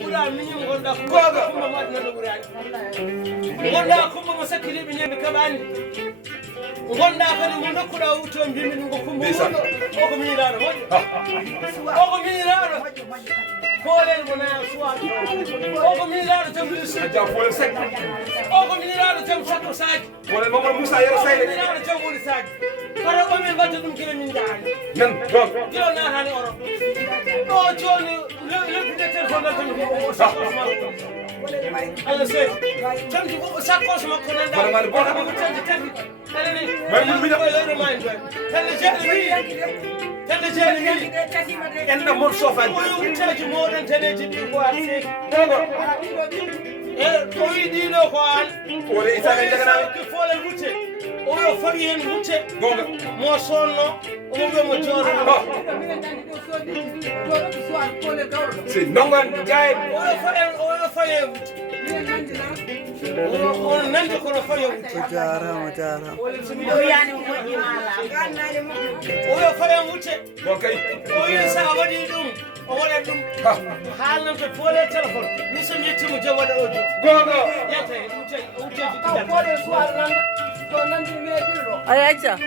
ɓura miñum gonɗa kumba maɗina no ɓurani gonɗa kumba mo sakkili ɓe ñemɓe kaɓani gonɗa kadi mo dokkuɗa wutto mbimi ngo kumba oko miñiraɗo moƴƴo oko miñiraɗo kolel mo naya suwaɓe oko miñiraɗo jom oko miñiraɗo jom sakko saji wala Mamadou Moussa yero sayde miñiraɗo jom woni saji kono ɓamin mbadda ɗum gila min jaani nan ɗon gila natani oro o joni leppude téléphone ɗan tan ko sakkos makko Allah seedi tan ko sakkos makko nan ɗa ko tanti tanti anani leyɗo ma en joni tande jeeɗe mili enɗa mon sofani oyo wuttaji moɗon taneji ɗi ko an seedi e o wi ɗiɗo ko an wala itane jaganaɓe ki folel wutte oyo fawi hen wutte gonga mo sonno omo wiyamo jooɗo si nongan gaye oyo fawi hen wutte on nande kono fawi hen wutte jarama oyo fawi hen wutte gon kay o wi sa waɗi ɗum o waɗat ɗum haalnan ko pole téléphone ni so yettimo jom waɗa audio gonga yette wutte ay acca